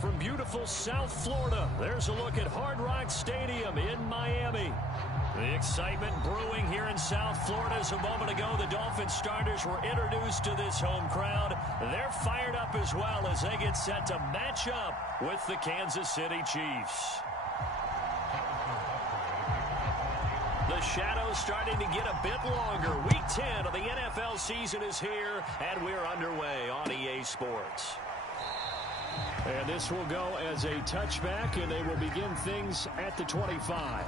from beautiful South Florida. There's a look at Hard Rock Stadium in Miami. The excitement brewing here in South Florida. As a moment ago, the Dolphins starters were introduced to this home crowd. They're fired up as well as they get set to match up with the Kansas City Chiefs. The shadow's starting to get a bit longer. Week 10 of the NFL season is here, and we're underway on EA Sports. And this will go as a touchback, and they will begin things at the 25.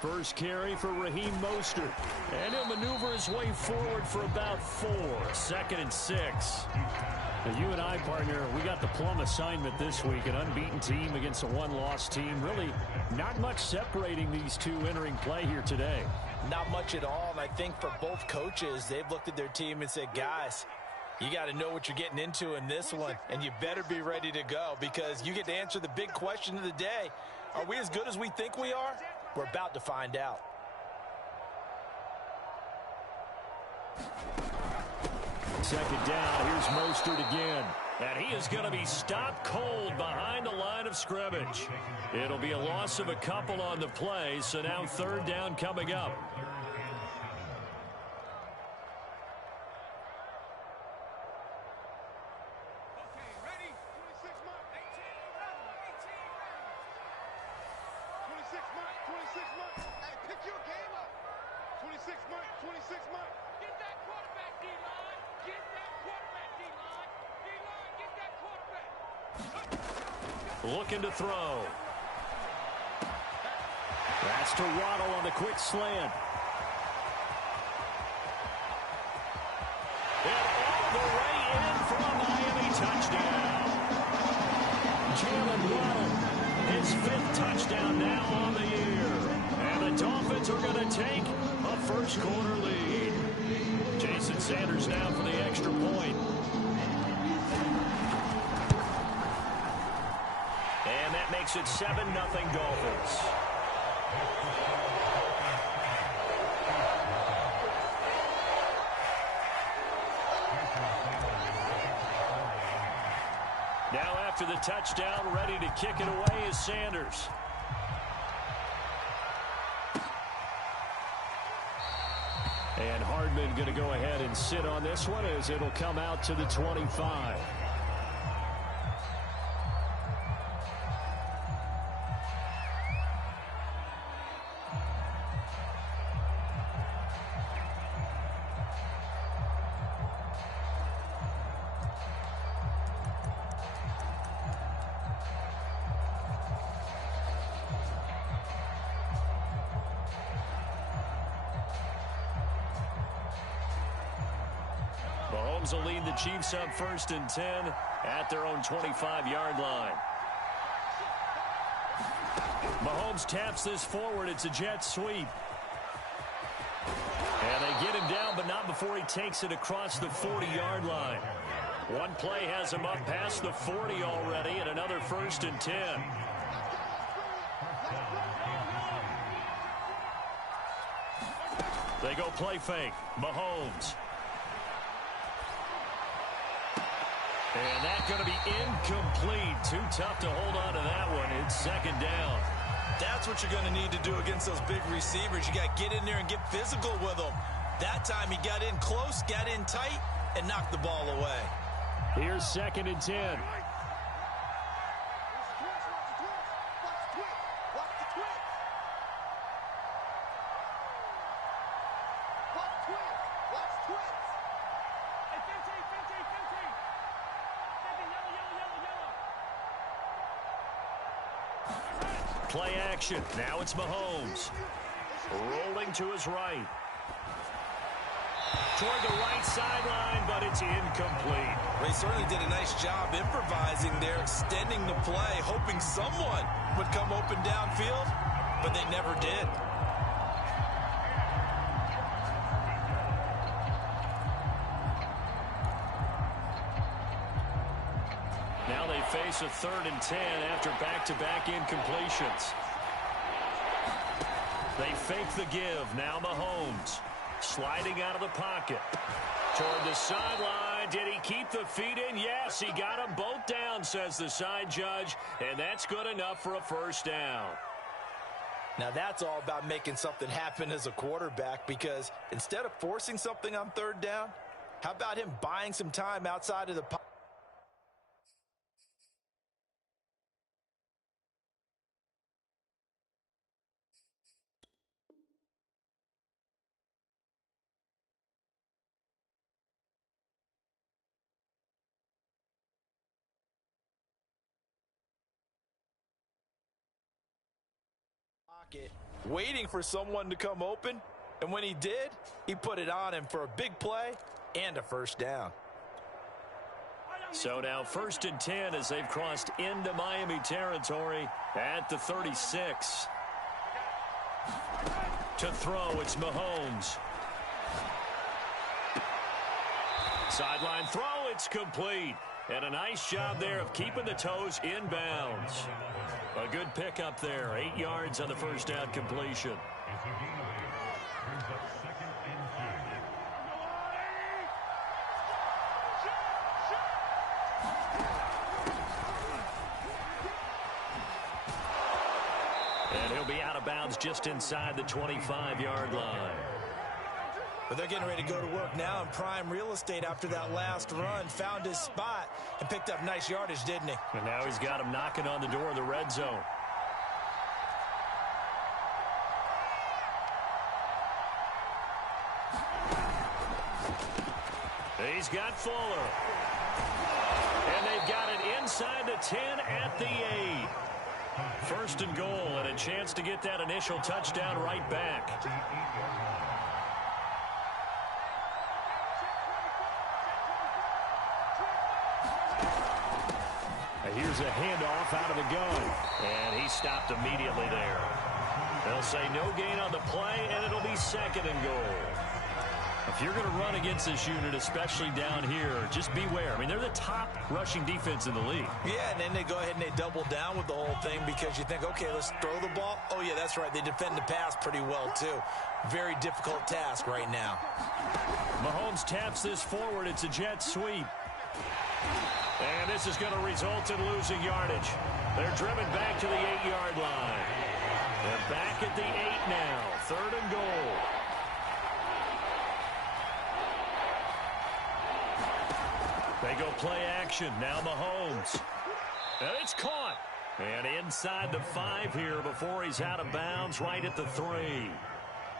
First carry for Raheem Mostert. And he'll maneuver his way forward for about 4. 2nd and 6. Now, you and I, partner, we got the plum assignment this week. An unbeaten team against a one-loss team. Really not much separating these two entering play here today. Not much at all. And I think for both coaches, they've looked at their team and said, guys, you got to know what you're getting into in this one. And you better be ready to go because you get to answer the big question of the day. Are we as good as we think we are? We're about to find out. Second down, here's Mostert again. And he is going to be stopped cold behind the line of scrimmage. It'll be a loss of a couple on the play, so now 3rd down coming up. Looking to throw. That's to Waddle on the quick slant. And all the way in for a Miami touchdown. Jalen Waddle, his 5th touchdown now on the year. And the Dolphins are going to take a first-quarter lead. Jason Sanders now for the extra point. And that makes it 7-0 Dolphins. Now after the touchdown, ready to kick it away is Sanders. And Hardman going to go ahead and sit on this one as it'll come out to the 25. Mahomes will lead the Chiefs up 1st and 10 at their own 25-yard line. Mahomes taps this forward. It's a jet sweep. And they get him down, but not before he takes it across the 40-yard line. One play has him up past the 40 already, and another 1st and 10. They go play fake. Mahomes. And that's going to be incomplete. Too tough to hold on to that one. It's 2nd down. That's what you're going to need to do against those big receivers. You got to get in there and get physical with them. That time he got in close, got in tight, and knocked the ball away. Here's 2nd and 10. Play action. Now it's Mahomes. Rolling to his right. Toward the right sideline, but it's incomplete. They certainly did a nice job improvising there, extending the play, hoping someone would come open downfield. but they never did. Now they face a 3rd and 10 after back-to-back incompletions. They fake the give. Now Mahomes sliding out of the pocket. Toward the sideline. Did he keep the feet in? Yes, he got them both down, says the side judge. And that's good enough for a first down. Now that's all about making something happen as a quarterback, because instead of forcing something on 3rd down, how about him buying some time outside of the pocket? Waiting for someone to come open, and when he did, he put it on him for a big play and a first down. So now 1st and 10 as they've crossed into Miami territory at the 36. To throw, it's Mahomes. Sideline throw, it's complete. And a nice job there of keeping the toes in bounds. A good pickup there. 8 yards on the first down completion. And he'll be out of bounds just inside the 25-yard line. But they're getting ready to go to work now in prime real estate after that last run. Found his spot and picked up nice yardage, didn't he? And now he's got him knocking on the door of the red zone. He's got Fuller. And they've got it inside the 10 at the 8. 1st and goal, and a chance to get that initial touchdown right back. Here's a handoff out of the gun, and he stopped immediately there. They'll say no gain on the play, and it'll be 2nd and goal. If you're going to run against this unit, especially down here, just beware. I mean, they're the top rushing defense in the league. Yeah, and then they go ahead and they double down with the whole thing because you think, okay, let's throw the ball. Oh, yeah, that's right. They defend the pass pretty well, too. Very difficult task right now. Mahomes taps this forward. It's a jet sweep. And this is going to result in losing yardage. They're driven back to the 8-yard line. They're back at the 8 now. 3rd and goal. They go play action. Now Mahomes. And it's caught. And inside the 5 here before he's out of bounds, right at the 3.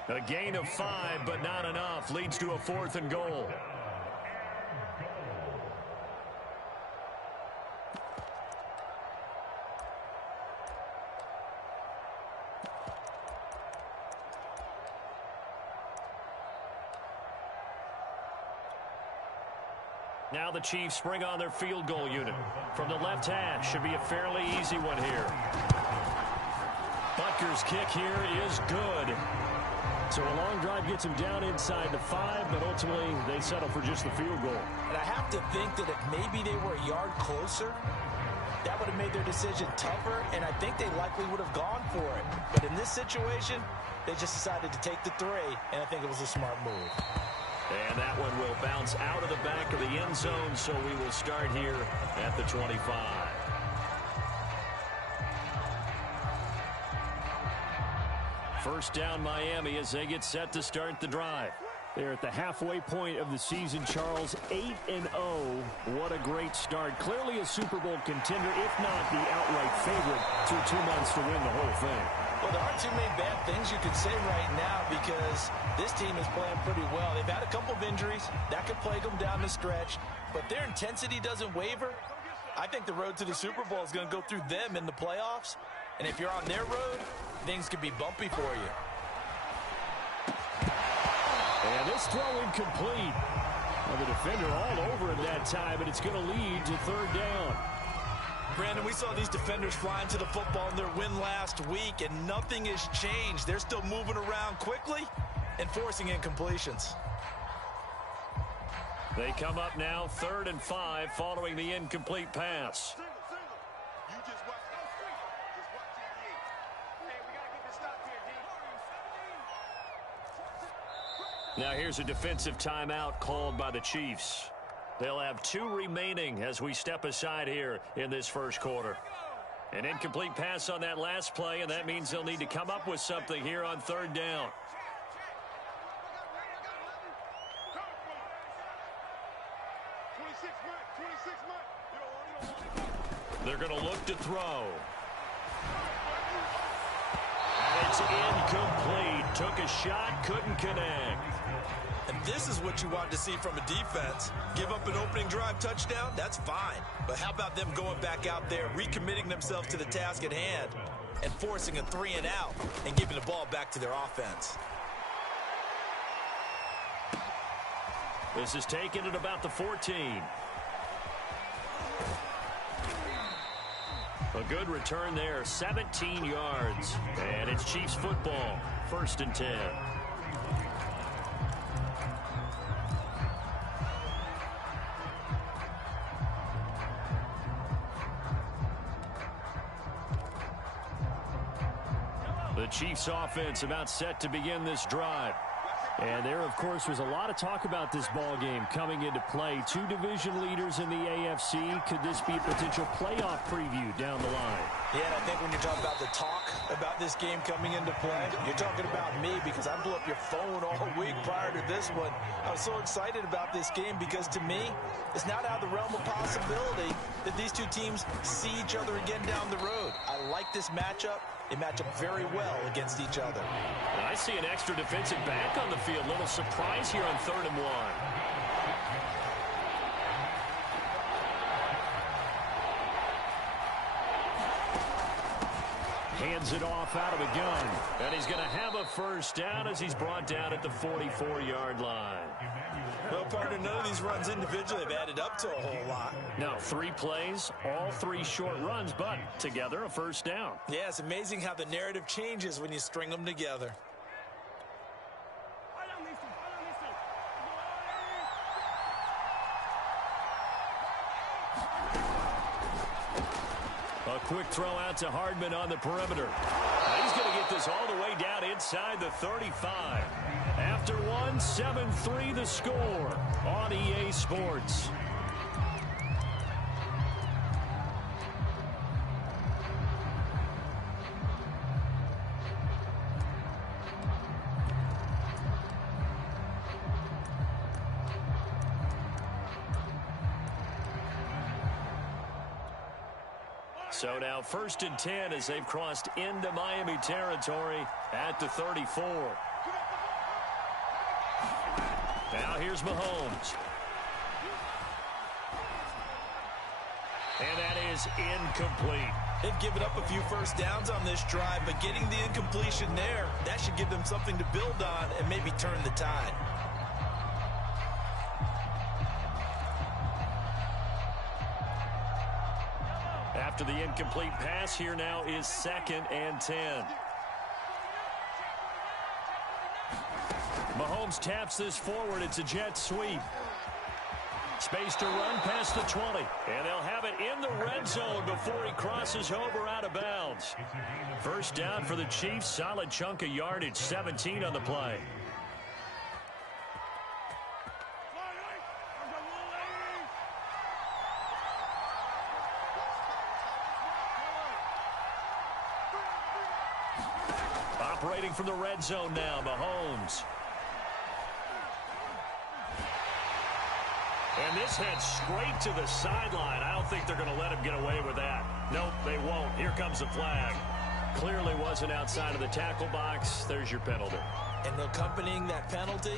A gain of 5, but not enough. Leads to a 4th and goal. Now the Chiefs bring on their field goal unit. From the left hash, should be a fairly easy one here. Butker's kick here is good. So a long drive gets him down inside the 5, but ultimately they settle for just the field goal. And I have to think that if maybe they were a yard closer, that would have made their decision tougher, and I think they likely would have gone for it. But in this situation, they just decided to take the 3, and I think it was a smart move. And that one will bounce out of the back of the end zone, so we will start here at the 25. First down Miami as they get set to start the drive. They're at the halfway point of the season, Charles. 8-0. What a great start. Clearly a Super Bowl contender, if not the outright favorite, through 2 months to win the whole thing. Well, there aren't too many bad things you could say right now because this team is playing pretty well. They've had a couple of injuries. That could plague them down the stretch. But their intensity doesn't waver. I think the road to the Super Bowl is going to go through them in the playoffs. And if you're on their road, things could be bumpy for you. And this throw incomplete. Well, the defender all over him that time, and it's going to lead to 3rd down. Brandon, we saw these defenders flying to the football in their win last week, and nothing has changed. They're still moving around quickly and forcing incompletions. They come up now 3rd and 5 following the incomplete pass. Now here's a defensive timeout called by the Chiefs. They'll have 2 remaining as we step aside here in this first quarter. An incomplete pass on that last play, and that means they'll need to come up with something here on 3rd down. They're going to look to throw. And it's incomplete. Took a shot, couldn't connect. And this is what you want to see from a defense. Give up an opening drive touchdown, that's fine. But how about them going back out there, recommitting themselves to the task at hand, and forcing a 3 and out, and giving the ball back to their offense. This is taken at about the 14. A good return there, 17 yards. And it's Chiefs football, 1st and 10. The Chiefs offense about set to begin this drive. And there, of course, was a lot of talk about this ball game coming into play. 2 division leaders in the AFC. Could this be a potential playoff preview down the line? Yeah, and I think when you're talking about the talk about this game coming into play, you're talking about me because I blew up your phone all week prior to this one. I was so excited about this game because, to me, it's not out of the realm of possibility that these 2 teams see each other again down the road. I like this matchup. They match up very well against each other. And I see an extra defensive back on the field. Little surprise here on 3rd and 1. Hands it off out of a gun. And he's going to have a first down as he's brought down at the 44-yard line. Well, partner, none of these runs individually have added up to a whole lot. Now, 3 plays, all 3 short runs, but together a first down. Yeah, it's amazing how the narrative changes when you string them together. A quick throw out to Hardman on the perimeter. He's going to get this all the way down inside the 35. After 1, 7-3 the score on EA Sports. So now 1st and 10 as they've crossed into Miami territory at the 34. Now here's Mahomes. And that is incomplete. They've given up a few first downs on this drive, but getting the incompletion there, that should give them something to build on and maybe turn the tide. After the incomplete pass, here now is 2nd and 10. Mahomes taps this forward. It's a jet sweep. Space to run past the 20. And they'll have it in the red zone before he crosses over out of bounds. First down for the Chiefs. Solid chunk of yardage. 17 on the play. Operating from the red zone now, Mahomes. And this heads straight to the sideline. I don't think they're going to let him get away with that. Nope, they won't. Here comes the flag. Clearly wasn't outside of the tackle box. There's your penalty. And accompanying that penalty,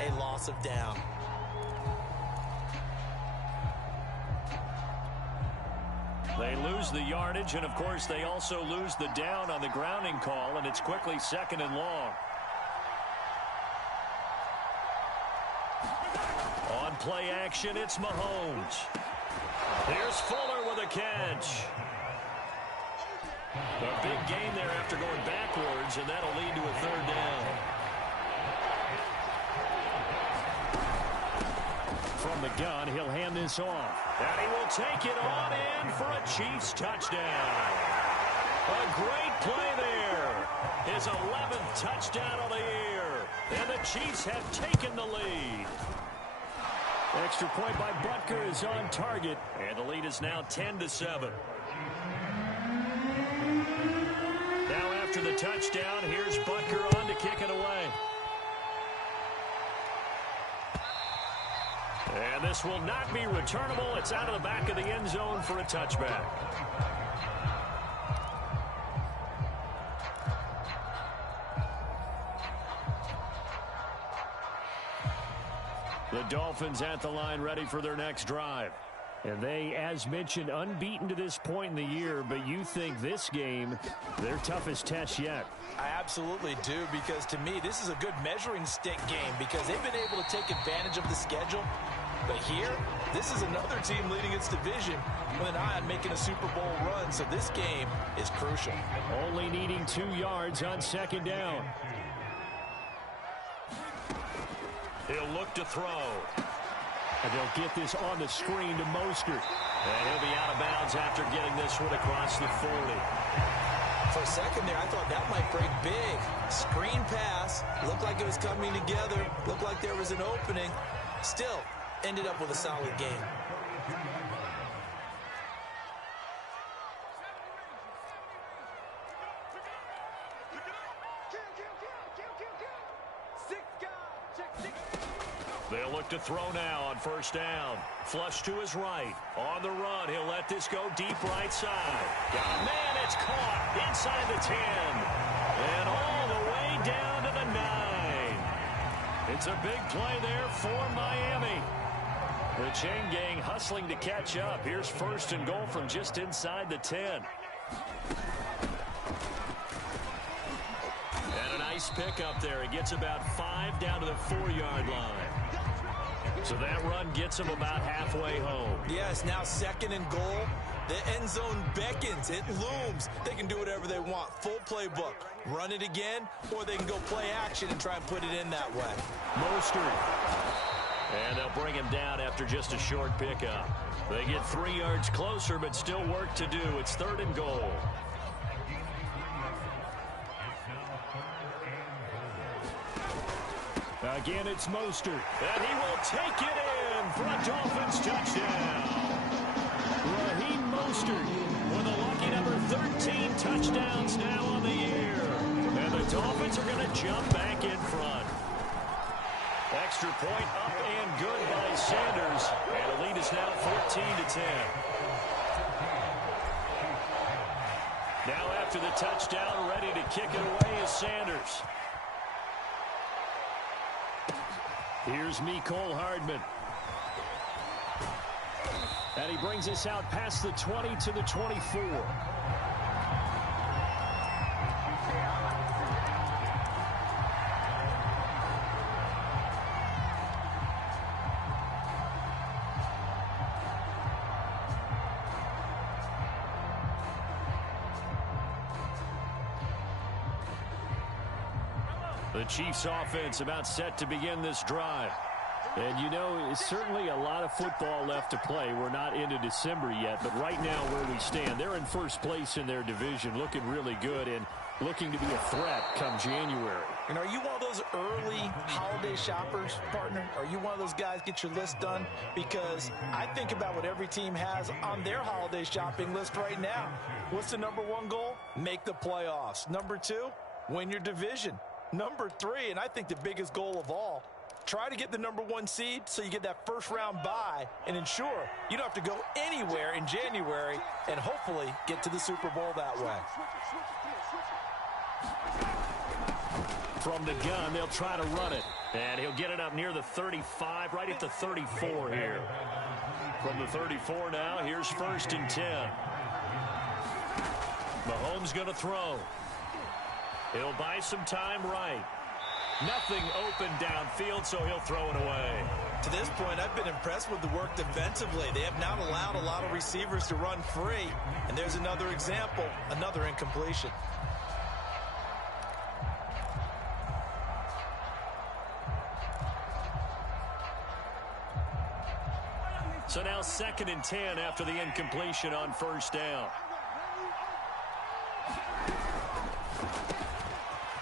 a loss of down. They lose the yardage, and, of course, they also lose the down on the grounding call, and it's quickly 2nd and long. On play action, it's Mahomes. Here's Fuller with a catch. A big gain there after going backwards, and that'll lead to a third down. From the gun, he'll hand this off. And he will take it on in for a Chiefs touchdown. A great play there. His 11th touchdown of the year. And the Chiefs have taken the lead. Extra point by Butker is on target. And the lead is now 10-7. Now after the touchdown, here's Butker on to kick it away. And this will not be returnable. It's out of the back of the end zone for a touchback. The Dolphins at the line ready for their next drive. And they, as mentioned, unbeaten to this point in the year, but you think this game, their toughest test yet. I absolutely do, because to me, this is a good measuring stick game because they've been able to take advantage of the schedule. But here, this is another team leading its division with an eye on making a Super Bowl run, so this game is crucial. Only needing 2 yards on second down. He'll look to throw. And they'll get this on the screen to Mostert. And he'll be out of bounds after getting this one across the 40. For a second there, I thought that might break big. Screen pass. Looked like it was coming together. Looked like there was an opening. Still, ended up with a solid game. They'll look to throw now on first down. Flush to his right. On the run, he'll let this go deep right side. Got a man, it's caught inside the 10. And all the way down to the 9. It's a big play there for Miami. The chain gang hustling to catch up. Here's first and goal from just inside the 10. And a nice pick up there. He gets about 5 down to the 4-yard line. So that run gets him about halfway home. Yes, now second and goal. The end zone beckons. It looms. They can do whatever they want. Full playbook. Run it again, or they can go play action and try and put it in that way. Mostert. And they'll bring him down after just a short pickup. They get 3 yards closer, but still work to do. It's third and goal. Again, it's Mostert. And he will take it in for a Dolphins touchdown. Raheem Mostert with a lucky number 13 touchdowns now on the year. And the Dolphins are going to jump back in front. Extra point up and good by Sanders. And the lead is now 14-10. Now after the touchdown, ready to kick it away is Sanders. Here's Mecole Hardman. And he brings us out past the 20 to the 24. The Chiefs offense about set to begin this drive. And you know, it's certainly a lot of football left to play. We're not into December yet, but right now where we stand, they're in first place in their division, looking really good and looking to be a threat come January. And are you one of those early holiday shoppers, partner? Are you one of those guys get your list done? Because I think about what every team has on their holiday shopping list right now. What's the number 1 goal? Make the playoffs. Number 2, win your division. Number 3, and I think the biggest goal of all, try to get the number 1 seed so you get that first round bye and ensure you don't have to go anywhere in January and hopefully get to the Super Bowl that way. From the gun, they'll try to run it. And he'll get it up near the 35, right at the 34 here. From the 34 now, here's first and 10. Mahomes going to throw. He'll buy some time right. Nothing open downfield, so he'll throw it away. To this point, I've been impressed with the work defensively. They have not allowed a lot of receivers to run free. And there's another example, another incompletion. So now 2nd and 10 after the incompletion on first down.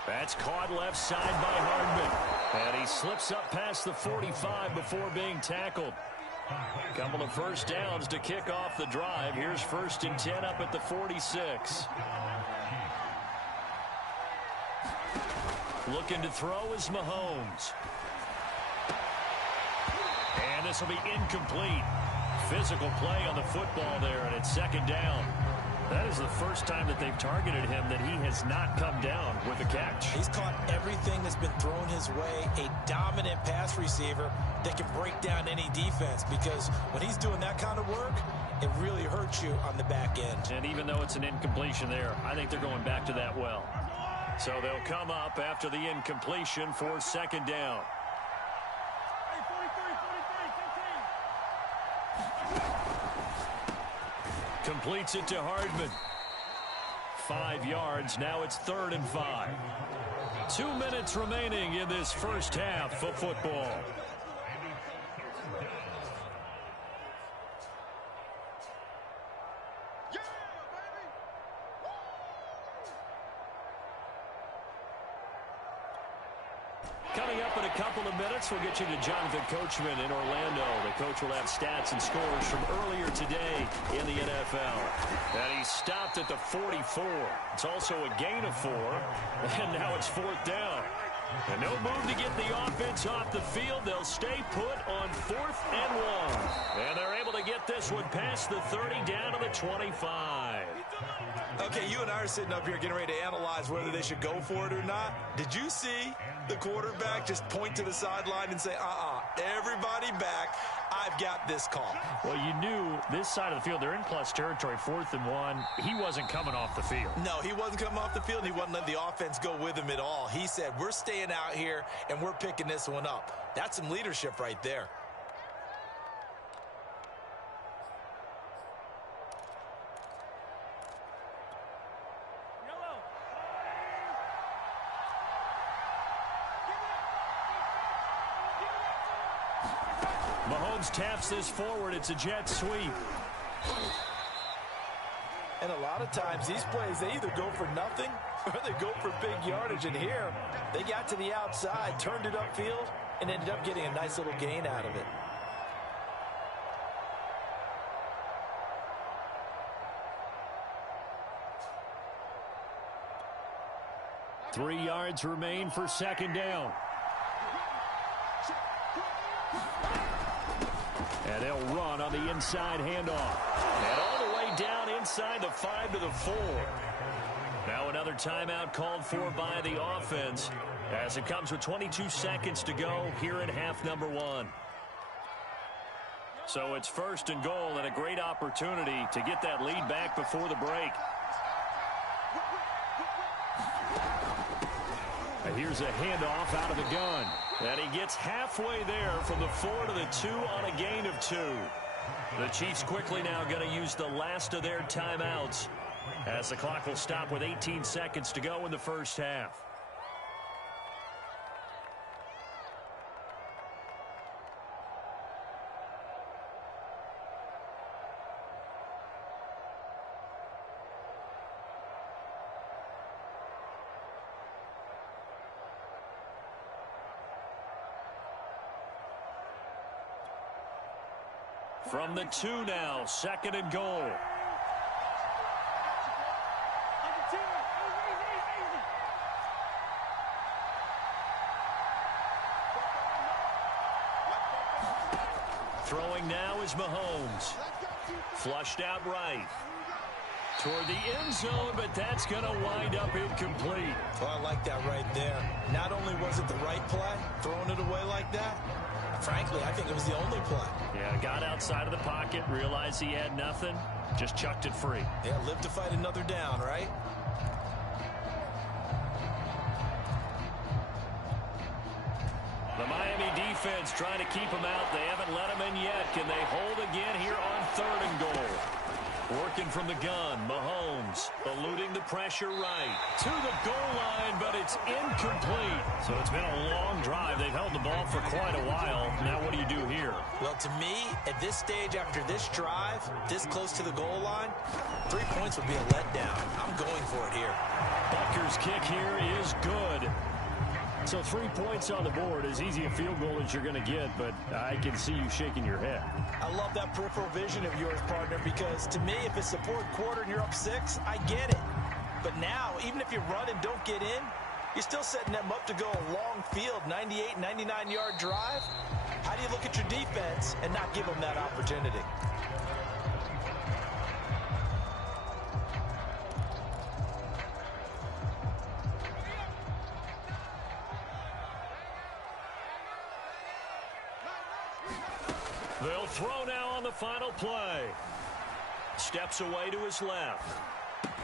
That's caught left side by Hardman. And he slips up past the 45 before being tackled. Couple of first downs to kick off the drive. Here's 1st and 10 up at the 46. Looking to throw is Mahomes. And this will be incomplete. Physical play on the football there, and it's 2nd down. That is the first time that they've targeted him that he has not come down with a catch. He's caught everything that's been thrown his way. A dominant pass receiver that can break down any defense, because when he's doing that kind of work, it really hurts you on the back end. And even though it's an incompletion there, I think they're going back to that well. So they'll come up after the incompletion for 2nd down. Completes it to Hardman. 5 yards. Now it's 3rd and 5. 2 minutes remaining in this first half of football. Coming up in a couple of minutes, we'll get you to Jonathan Coachman in Orlando. The coach will have stats and scores from earlier today in the NFL. And he stopped at the 44. It's also a gain of 4. And now it's 4th down. And no move to get the offense off the field. They'll stay put on 4th and 1. And they're able to get this one past the 30 down to the 25. Okay, you and I are sitting up here getting ready to analyze whether they should go for it or not. Did you see the quarterback just point to the sideline and say, everybody back, I've got this call? Well, you knew this side of the field, they're in plus territory, 4th and 1. He wasn't coming off the field. No, he wasn't coming off the field. He wasn't letting the offense go with him at all. He said, we're staying out here, and we're picking this one up. That's some leadership right there. Mahomes taps this forward. It's a jet sweep. And a lot of times these plays, they either go for nothing or they go for big yardage. And here, they got to the outside, turned it upfield, and ended up getting a nice little gain out of it. Three yards remain for 2nd down. And they'll run on the inside handoff. And all the way down inside the 5 to the 4. Now another timeout called for by the offense as it comes with 22 seconds to go here in half number 1. So it's 1st and goal and a great opportunity to get that lead back before the break. And here's a handoff out of the gun. And he gets halfway there from the 4 to the 2 on a gain of 2. The Chiefs quickly now going to use the last of their timeouts as the clock will stop with 18 seconds to go in the first half. From the 2 now, 2nd and goal. Throwing now is Mahomes. Flushed out right. Toward the end zone, but that's going to wind up incomplete. Oh, I like that right there. Not only was it the right play, throwing it away like that, frankly, I think it was the only play. Yeah, got outside of the pocket, realized he had nothing, just chucked it free. Yeah, live to fight another down, right? defense trying to keep them out. They haven't let them in yet. Can they hold again here on 3rd and goal? Working from the gun, Mahomes eluding the pressure right to the goal line, but it's incomplete. So it's been a long drive. They've held the ball for quite a while. Now what do you do here? Well, to me, at this stage after this drive, this close to the goal line, 3 points would be a letdown. I'm going for it here. Butker's kick here is good. So 3 points on the board, as easy a field goal as you're going to get, but I can see you shaking your head. I love that peripheral vision of yours, partner, because to me, if it's the 4th quarter and you're up 6, I get it. But now, even if you run and don't get in, you're still setting them up to go a long field, 98, 99-yard drive. How do you look at your defense and not give them that opportunity? They'll throw now on the final play. Steps away to his left.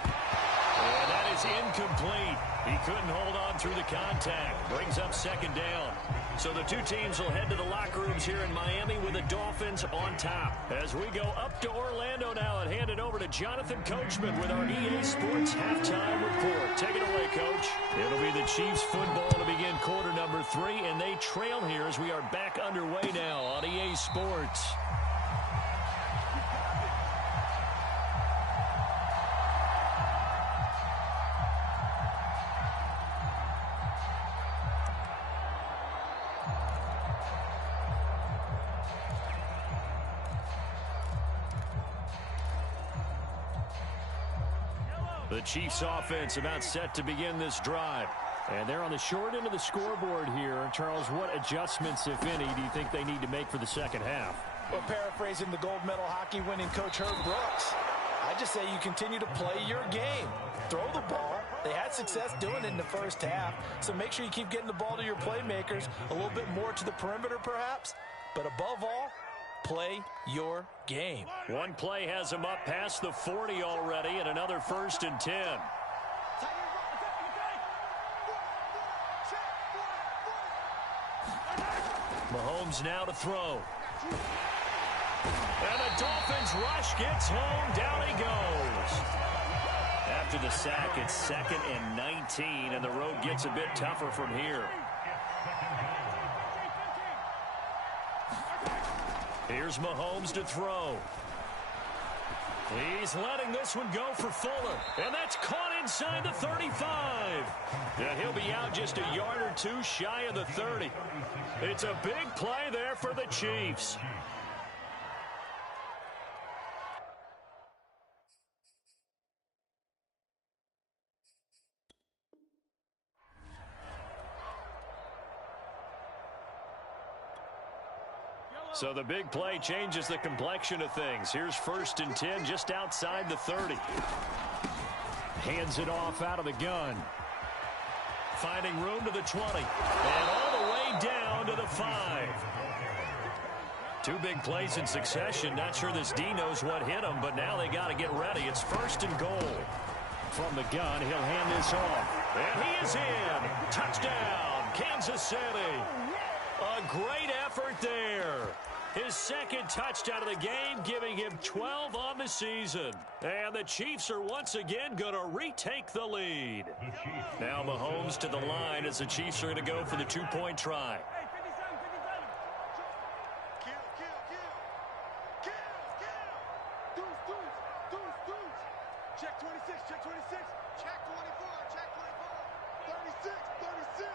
And that is incomplete. He couldn't hold on through the contact. Brings up 2nd down. So the two teams will head to the locker rooms here in Miami with the Dolphins on top. As we go up to Orlando now and hand it over to Jonathan Coachman with our EA Sports halftime report. Take it away, Coach. It'll be the Chiefs football to begin quarter number 3, and they trail here as we are back underway now on EA Sports. The Chiefs offense about set to begin this drive. And they're on the short end of the scoreboard here. Charles, what adjustments, if any, do you think they need to make for the second half? Well, paraphrasing the gold medal hockey winning coach Herb Brooks, I just say you continue to play your game. Throw the ball. They had success doing it in the first half, so make sure you keep getting the ball to your playmakers, a little bit more to the perimeter perhaps, but above all, play your game. One play has him up past the 40 already, and another 1st and 10. Mahomes now to throw. And the Dolphins rush gets home. Down he goes. After the sack, it's 2nd and 19, and the road gets a bit tougher from here. Here's Mahomes to throw. He's letting this one go for Fuller. And that's caught inside the 35. And he'll be out just a yard or two shy of the 30. It's a big play there for the Chiefs. So the big play changes the complexion of things. Here's 1st and 10 just outside the 30. Hands it off out of the gun. Finding room to the 20. And all the way down to the 5. 2 big plays in succession. Not sure this D knows what hit him, but now they got to get ready. It's 1st and goal. From the gun, he'll hand this off. And he is in. Touchdown, Kansas City. A great effort there. His 2nd touchdown of the game, giving him 12 on the season. And the Chiefs are once again going to retake the lead. Now Mahomes to the line as the Chiefs are going to go for the 2-point try. Check 26, check 26, check 24, check 24, 36, 36.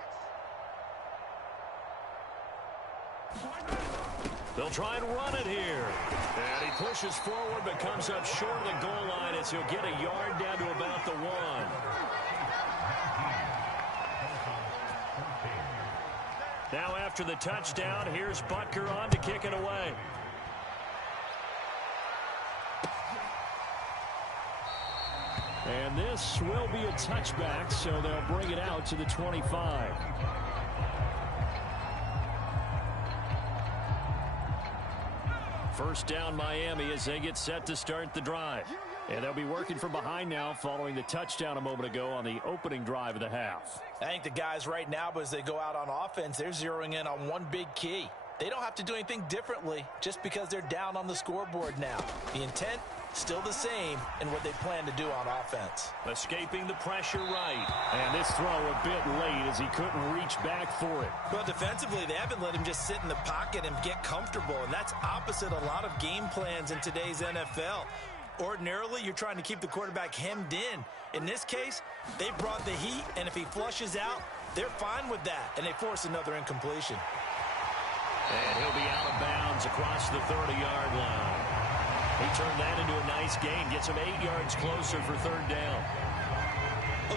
They'll try and run it here. And he pushes forward but comes up short of the goal line as he'll get a yard down to about the 1. Now after the touchdown, here's Butker on to kick it away. And this will be a touchback, so they'll bring it out to the 25. First down Miami as they get set to start the drive. And they'll be working from behind now following the touchdown a moment ago on the opening drive of the half. I think the guys right now, as they go out on offense, they're zeroing in on one big key. They don't have to do anything differently just because they're down on the scoreboard now. The intent, still the same in what they plan to do on offense. Escaping the pressure right. And this throw a bit late as he couldn't reach back for it. Well, defensively, they haven't let him just sit in the pocket and get comfortable, and that's opposite a lot of game plans in today's NFL. Ordinarily, you're trying to keep the quarterback hemmed in. In this case, they brought the heat, and if he flushes out, they're fine with that, and they force another incompletion. And he'll be out of bounds across the 30-yard line. He turned that into a nice gain, gets him 8 yards closer for third down.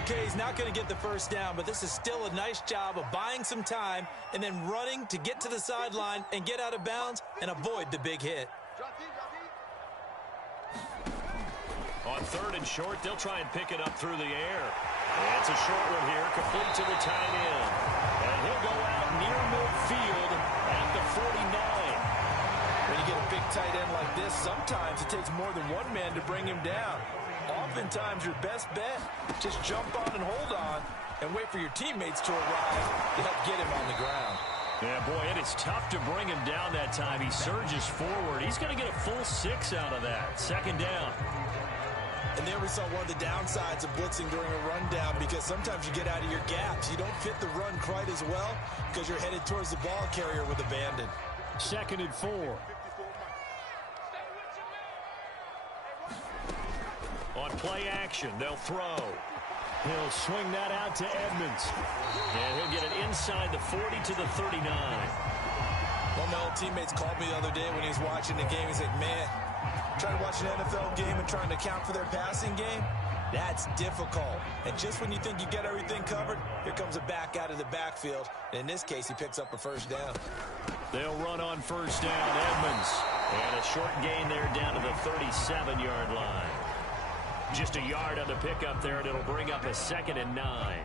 Okay, he's not going to get the first down, but this is still a nice job of buying some time and then running to get to the sideline and get out of bounds and avoid the big hit. On third and short, they'll try and pick it up through the air. And it's a short one here, complete to the tight end. And he'll go out near midfield at the 49. When you get a big tight end like this, sometimes it takes more than one man to bring him down. Oftentimes, your best bet, just jump on and hold on and wait for your teammates to arrive to help get him on the ground. Yeah, boy, it is tough to bring him down that time. He surges forward. He's going to get a full 6 out of that. Second down. And there we saw one of the downsides of blitzing during a rundown, because sometimes you get out of your gaps. You don't fit the run quite as well because you're headed towards the ball carrier with abandon. Second and 4. On play action, they'll throw. He'll swing that out to Edmonds. And he'll get it inside the 40 to the 39. One of my old teammates called me the other day when he was watching the game. He's like, man, trying to watch an NFL game and trying to account for their passing game, that's difficult. And just when you think you get everything covered, here comes a back out of the backfield. And in this case, he picks up a first down. They'll run on first down, Edmonds. And a short gain there down to the 37-yard line. Just a yard on the pickup there, and it'll bring up a 2nd and 9.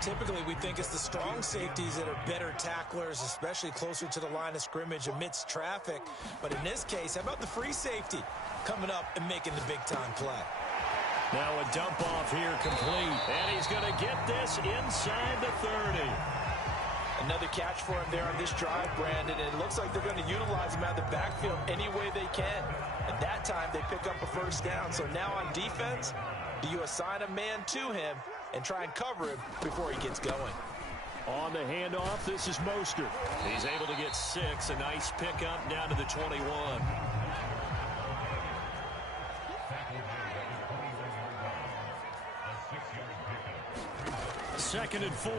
Typically, we think it's the strong safeties that are better tacklers, especially closer to the line of scrimmage amidst traffic. But in this case, how about the free safety coming up and making the big-time play? Now a dump off here complete. And he's going to get this inside the 30. Another catch for him there on this drive, Brandon, and it looks like they're going to utilize him out of the backfield any way they can. At that time, they pick up a first down. So now on defense, do you assign a man to him and try and cover him before he gets going? On the handoff, this is Mostert. He's able to get 6. A nice pickup down to the 21. Second and 4.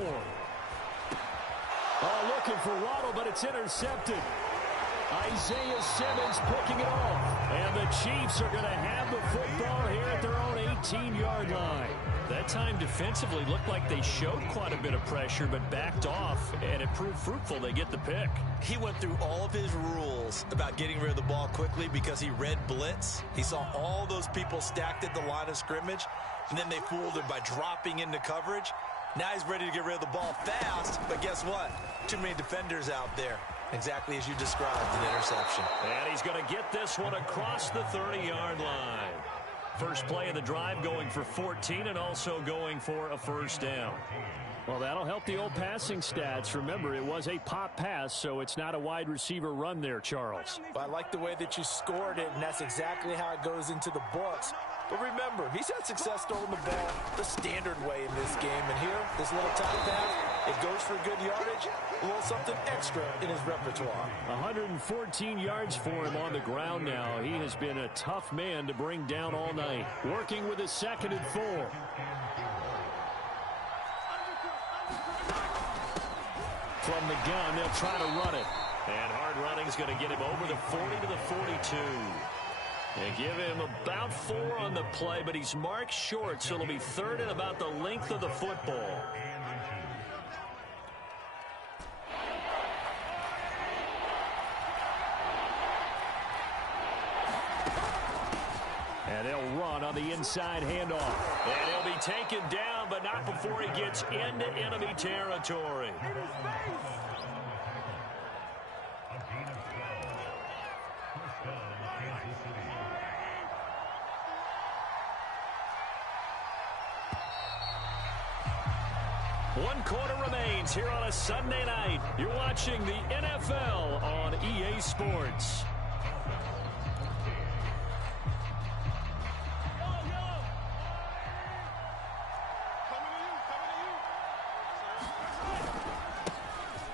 Oh, looking for Waddle, but it's intercepted. Isaiah Simmons picking it off. And the Chiefs are going to have the football here at their own 18-yard line. That time defensively looked like they showed quite a bit of pressure but backed off, and it proved fruitful. They get the pick. He went through all of his rules about getting rid of the ball quickly because he read blitz. He saw all those people stacked at the line of scrimmage, and then they fooled him by dropping into coverage. Now he's ready to get rid of the ball fast, but guess what? Too many defenders out there. Exactly as you described, an interception. And he's going to get this one across the 30-yard line. First play of the drive going for 14 and also going for a first down. Well, that'll help the old passing stats. Remember, it was a pop pass, so it's not a wide receiver run there, Charles. Well, I like the way that you scored it, and that's exactly how it goes into the books. But remember, he's had success throwing the ball the standard way in this game. And here, this little top pass, it goes for good yardage, a little something extra in his repertoire. 114 yards for him on the ground now. He has been a tough man to bring down all night. Working with a 2nd and 4. From the gun, they'll try to run it. And hard running is going to get him over the 40 to the 42. They give him about 4 on the play, but he's marked short, so it'll be 3rd and about the length of the football. And they'll run on the inside handoff. And he'll be taken down, but not before he gets into enemy territory. 1 quarter remains here on a Sunday night. You're watching the NFL on EA Sports.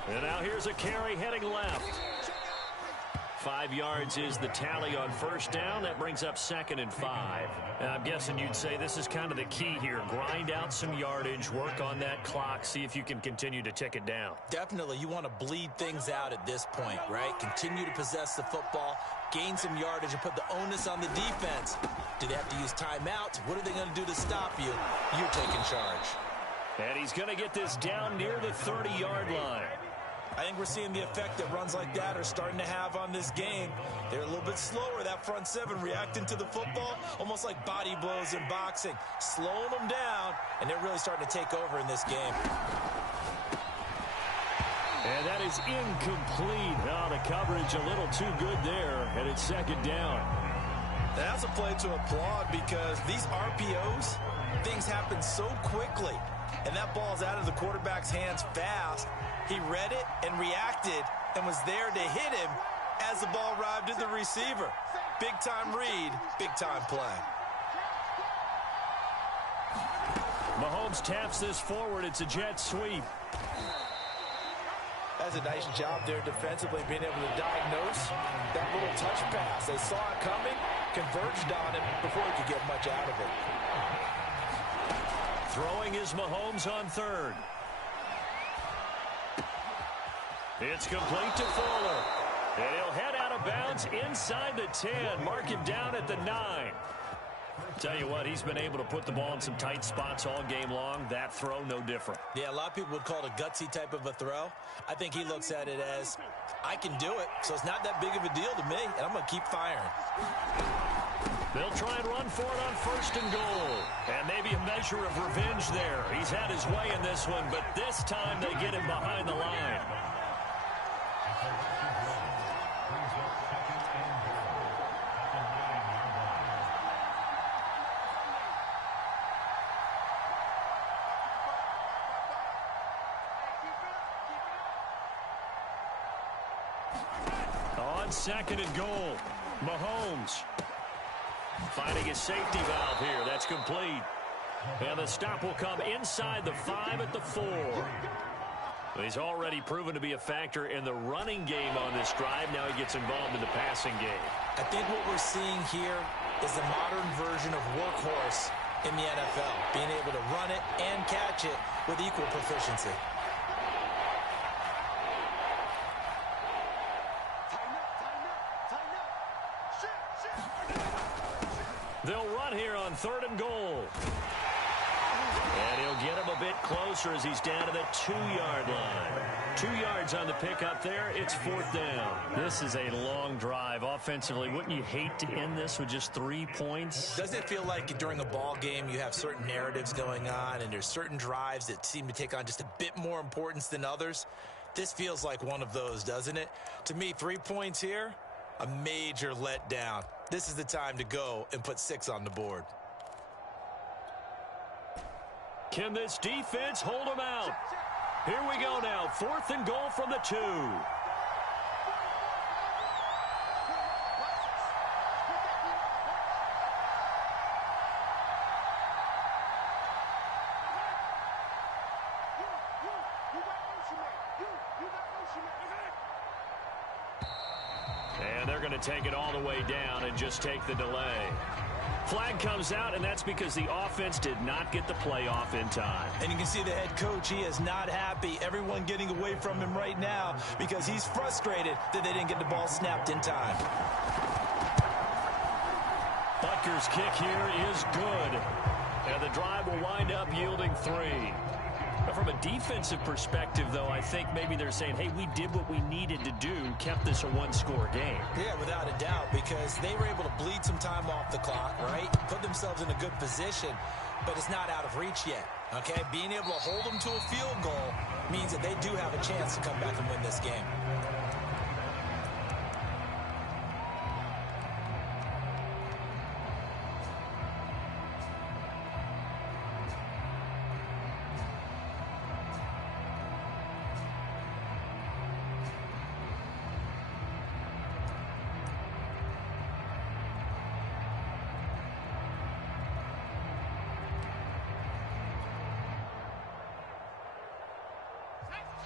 And now here's a carry heading left. 5 yards is the tally on first down. That brings up 2nd and 5. And I'm guessing you'd say this is kind of the key here. Grind out some yardage, work on that clock, see if you can continue to tick it down. Definitely. You want to bleed things out at this point, right? Continue to possess the football, gain some yardage, and put the onus on the defense. Do they have to use timeouts? What are they going to do to stop you? You're taking charge. And he's going to get this down near the 30-yard line. I think we're seeing the effect that runs like that are starting to have on this game. They're a little bit slower, that front seven, reacting to the football, almost like body blows in boxing, slowing them down, and they're really starting to take over in this game. And that is incomplete. Oh, the coverage a little too good there, and it's 2nd down. That's a play to applaud because these RPOs, things happen so quickly, and that ball's out of the quarterback's hands fast. He read it and reacted and was there to hit him as the ball arrived to the receiver. Big-time read, big-time play. Mahomes taps this forward. It's a jet sweep. That's a nice job there defensively, being able to diagnose that little touch pass. They saw it coming, converged on him before he could get much out of it. Throwing is Mahomes on 3rd. It's complete to Fuller. And he'll head out of bounds inside the 10. Mark him down at the 9. Tell you what, he's been able to put the ball in some tight spots all game long. That throw, no different. Yeah, a lot of people would call it a gutsy type of a throw. I think he looks at it as, I can do it, so it's not that big of a deal to me, and I'm going to keep firing. They'll try and run for it on 1st and goal. And maybe a measure of revenge there. He's had his way in this one, but this time they get him behind the line. On 2nd and goal, Mahomes finding his safety valve here. That's complete. And the stop will come inside the 5 at the 4. He's already proven to be a factor in the running game on this drive. Now he gets involved in the passing game. I think what we're seeing here is the modern version of workhorse in the NFL, being able to run it and catch it with equal proficiency. They'll run here on 3rd and goal. And he'll get him a bit closer as he's down to the 2-yard line. 2 yards on the pickup there. It's 4th down. This is a long drive offensively. Wouldn't you hate to end this with just 3 points? Doesn't it feel like during a ball game you have certain narratives going on and there's certain drives that seem to take on just a bit more importance than others? This feels like one of those, doesn't it? To me, 3 points here, a major letdown. This is the time to go and put 6 on the board. Can this defense hold them out? Here we go now. 4th and goal from the 2. And they're going to take it all the way down and just take the delay. Flag comes out, and that's because the offense did not get the play off in time. And you can see the head coach, he is not happy. Everyone getting away from him right now because he's frustrated that they didn't get the ball snapped in time. Butker's kick here is good. And the drive will wind up yielding 3. But from a defensive perspective, though, I think maybe they're saying, hey, we did what we needed to do, kept this a 1-score game. Yeah, without a doubt, because they were able to bleed some time off the clock, right? Put themselves in a good position, but it's not out of reach yet, okay? Being able to hold them to a field goal means that they do have a chance to come back and win this game.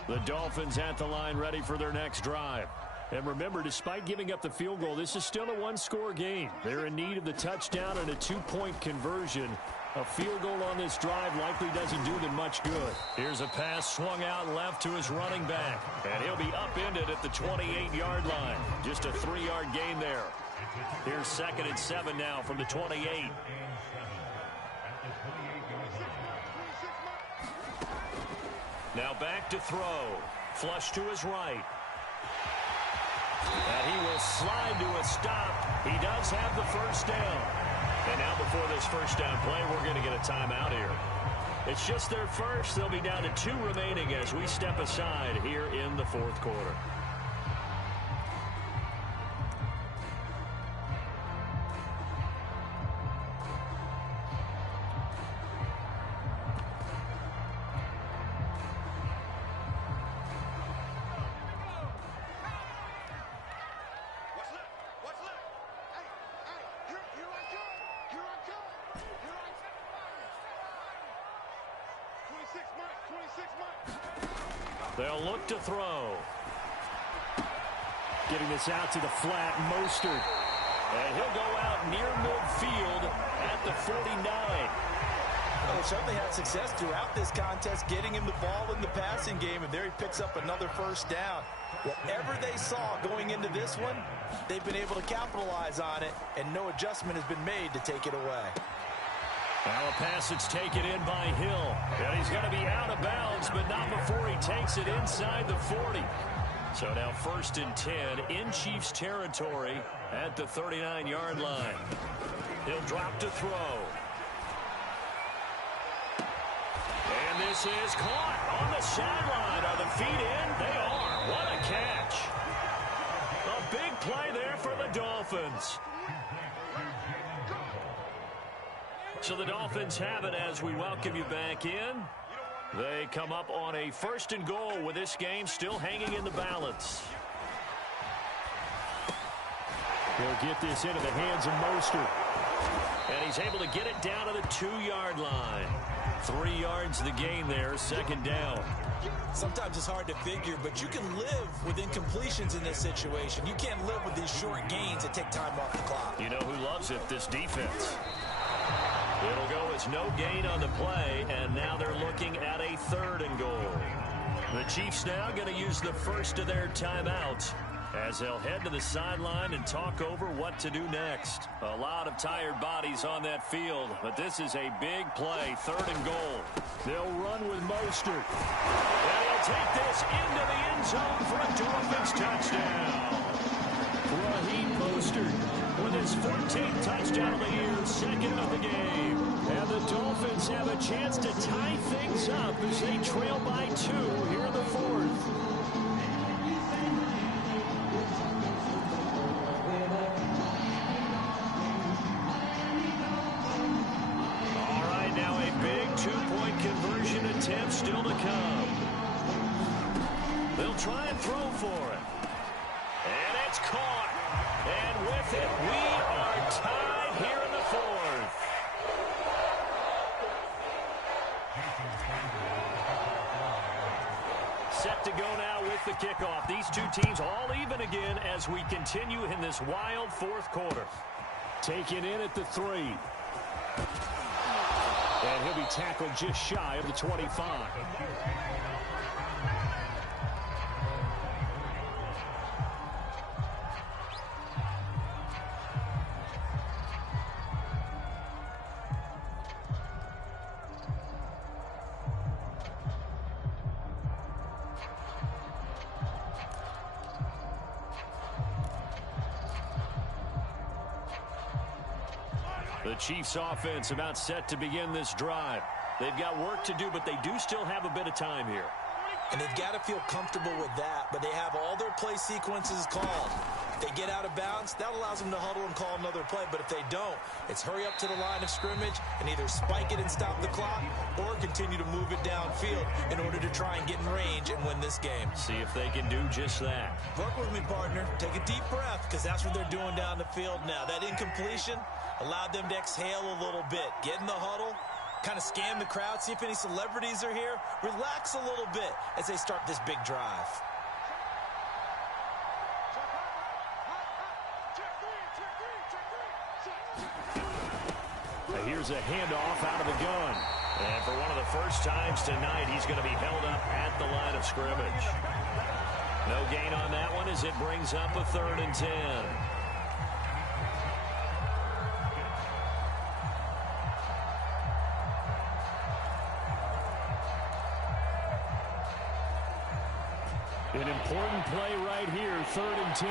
The Dolphins at the line ready for their next drive. And remember, despite giving up the field goal, this is still a one-score game. They're in need of the touchdown and a two-point conversion. A field goal on this drive likely doesn't do them much good. Here's a pass swung out left to his running back. And he'll be upended at the 28-yard line. Just a 3-yard gain there. Here's 2nd and 7 now from the 28. Now back to throw. Flush to his right. And he will slide to a stop. He does have the first down. And now before this first down play, we're going to get a timeout here. It's just their first. They'll be down to 2 remaining as we step aside here in the fourth quarter. They'll look to throw. Getting this out to the flat, Mostert. And he'll go out near midfield at the 49. Well, they certainly had success throughout this contest, getting him the ball in the passing game, and there he picks up another first down. Whatever they saw going into this one, they've been able to capitalize on it, and no adjustment has been made to take it away. Now a pass that's taken in by Hill. And he's going to be out of bounds, but not before he takes it inside the 40. So now 1st and 10 in Chiefs territory at the 39-yard line. He'll drop to throw. And this is caught on the sideline. Are the feet in? They are. What a catch. A big play there for the Dolphins. So the Dolphins have it as we welcome you back in. They come up on a 1st and goal with this game still hanging in the balance. He'll get this into the hands of Mostert. And he's able to get it down to the 2-yard line. 3 yards the gain there, 2nd down. Sometimes it's hard to figure, but you can live with incompletions in this situation. You can't live with these short gains that take time off the clock. You know who loves it? This defense. It'll go as no gain on the play, and now they're looking at a 3rd and goal. The Chiefs now going to use the first of their timeouts as they'll head to the sideline and talk over what to do next. A lot of tired bodies on that field, but this is a big play, 3rd and goal. They'll run with Mostert. And he'll take this into the end zone for a Dolphins touchdown. Raheem Mostert with his 14th touchdown of the year, 2nd of the game. And the Dolphins have a chance to tie things up as they trail by 2 here in the 4th. All right, now a big 2-point conversion attempt still to come. They'll try and throw for it. And it's caught. And with it, we are tied here in the 4th. Set to go now with the kickoff. These two teams all even again as we continue in this wild 4th quarter. Taken in at the 3. And he'll be tackled just shy of the 25. The Chiefs offense about set to begin this drive. They've got work to do, but they do still have a bit of time here. And they've got to feel comfortable with that, but they have all their play sequences called. If they get out of bounds, that allows them to huddle and call another play. But if they don't, it's hurry up to the line of scrimmage and either spike it and stop the clock or continue to move it downfield in order to try and get in range and win this game. See if they can do just that. Work with me, partner. Take a deep breath because that's what they're doing down the field now. That incompletion allowed them to exhale a little bit, get in the huddle, kind of scan the crowd, see if any celebrities are here. Relax a little bit as they start this big drive. Here's a handoff out of the gun. And for one of the first times tonight, he's going to be held up at the line of scrimmage. No gain on that one as it brings up a 3rd and 10. An important play right here, 3rd and 10.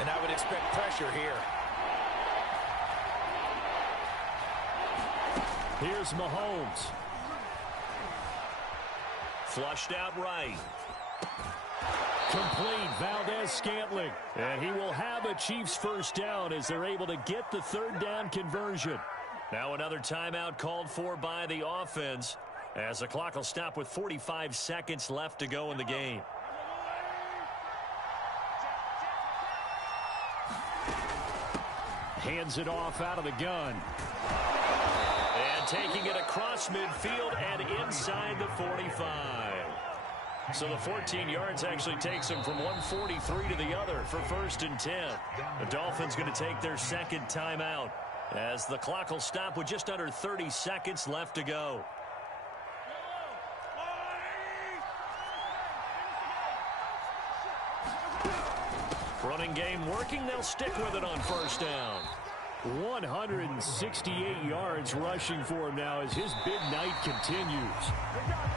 And I would expect pressure here. Here's Mahomes. Flushed out right. Complete, Valdez-Scantling. And he will have a Chiefs first down as they're able to get the 3rd down conversion. Now another timeout called for by the offense as the clock will stop with 45 seconds left to go in the game. Hands it off out of the gun. And taking it across midfield and inside the 45. So the 14 yards actually takes him from 143 to the other for 1st and 10. The Dolphins going to take their 2nd timeout as the clock will stop with just under 30 seconds left to go. Running game working. They'll stick with it on 1st down. 168 yards rushing for him now as his big night continues.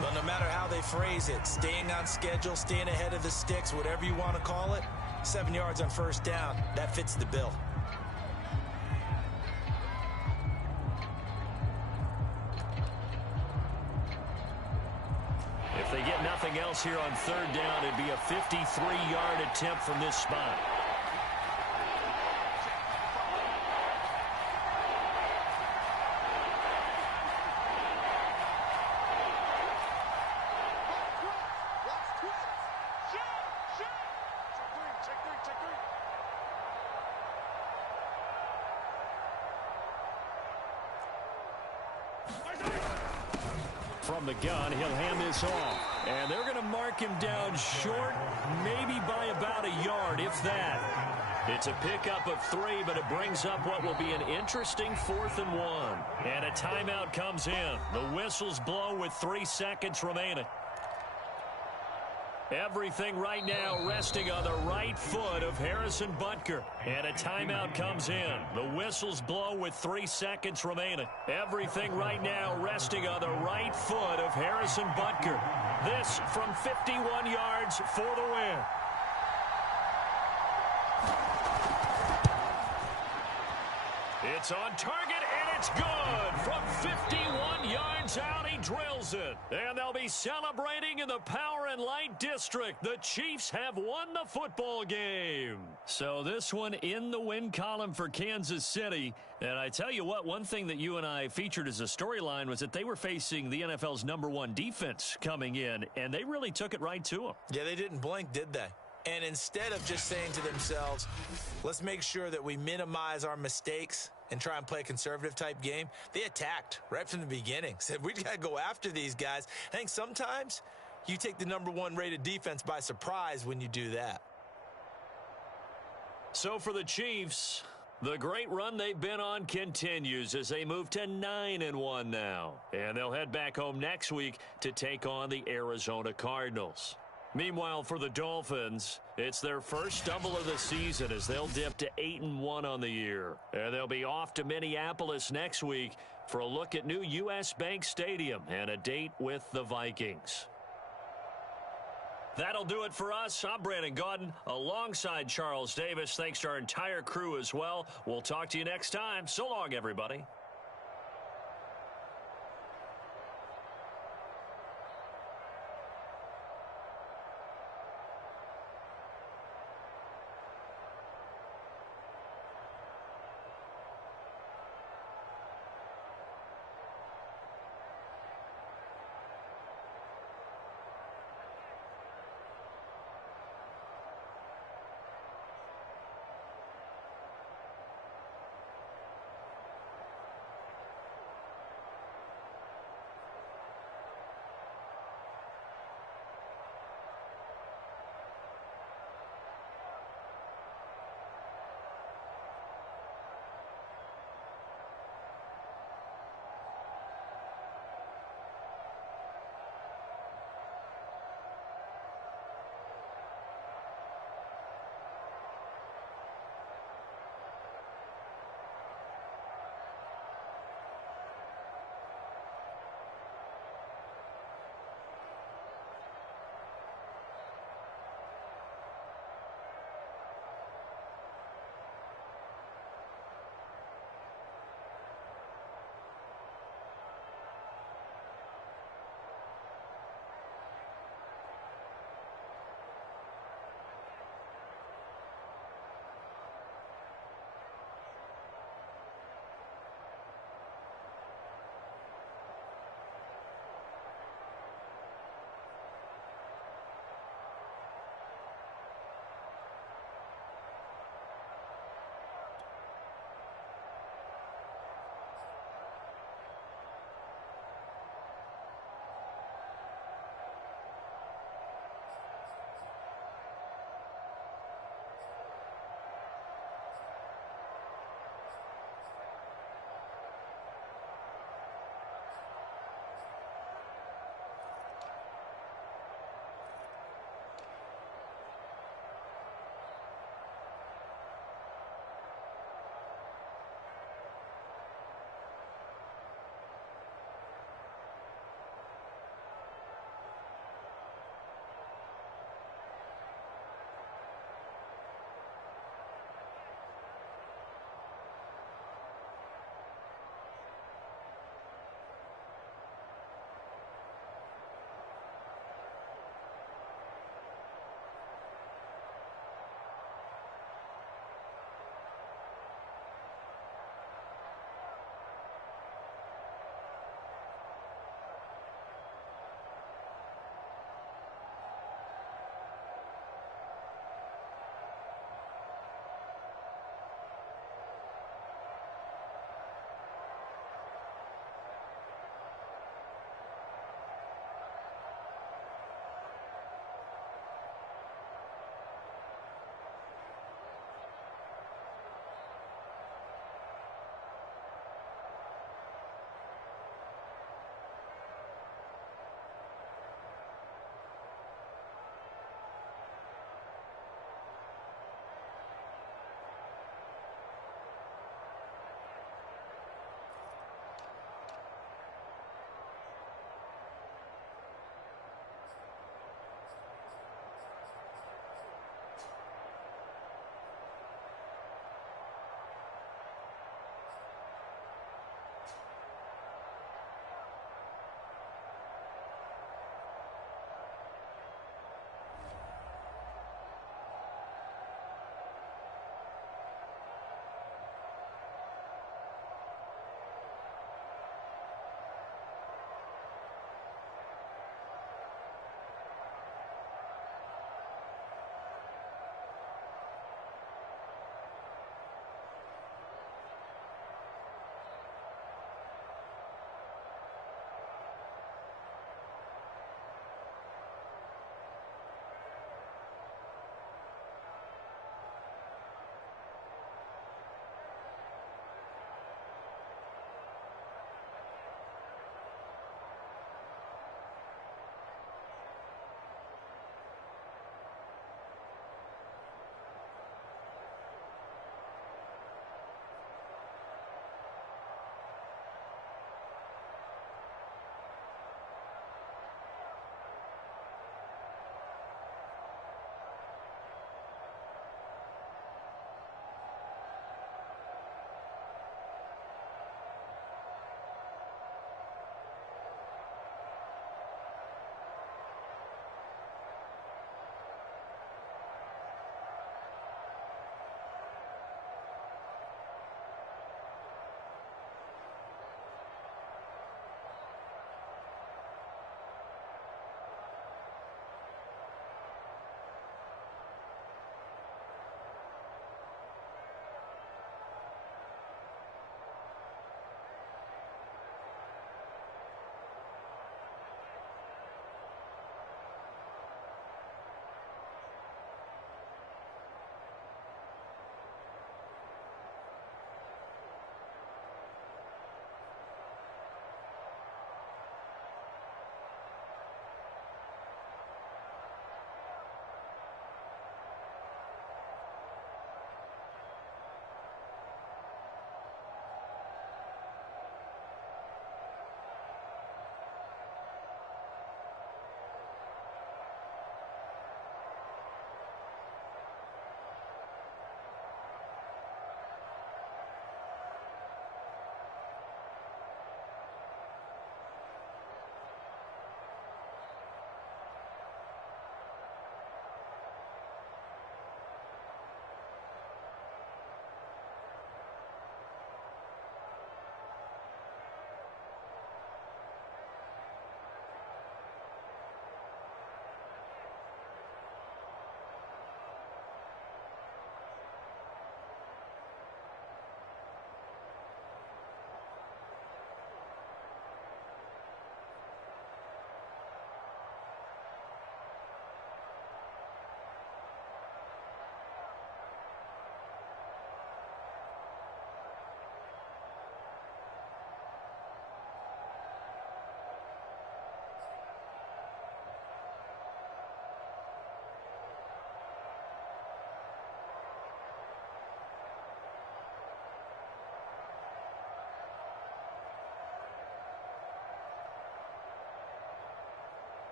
Well, no matter how they phrase it, staying on schedule, staying ahead of the sticks, whatever you want to call it, 7 yards on 1st down, that fits the bill. If they get nothing else here on 3rd down, it'd be a 53-yard attempt from this spot. From the gun, he'll hand this off. And they're going to mark him down short, maybe by about a yard, if that. It's a pickup of 3, but it brings up what will be an interesting 4th and 1. And a timeout comes in. The whistles blow with 3 seconds remaining. Everything right now resting on the right foot of Harrison Butker. And a timeout comes in. The whistles blow with 3 seconds remaining. Everything right now resting on the right foot of Harrison Butker. This from 51 yards for the win. It's on target, and it's good. From 51 yards out, he drills it. And they'll be celebrating in the Power and Light District. The Chiefs have won the football game. So this one in the win column for Kansas City. And I tell you what, one thing that you and I featured as a storyline was that they were facing the NFL's #1 defense coming in, and they really took it right to them. Yeah, they didn't blink, did they? And instead of just saying to themselves, let's make sure that we minimize our mistakes and try and play a conservative type game, they attacked right from the beginning. Said, we got to go after these guys. I think sometimes you take the #1 rated defense by surprise when you do that. So for the Chiefs, the great run they've been on continues as they move to 9-1 now. And they'll head back home next week to take on the Arizona Cardinals. Meanwhile, for the Dolphins, it's their first stumble of the season as they'll dip to 8-1 on the year. And they'll be off to Minneapolis next week for a look at new U.S. Bank Stadium and a date with the Vikings. That'll do it for us. I'm Brandon Gaudin alongside Charles Davis. Thanks to our entire crew as well. We'll talk to you next time. So long, everybody.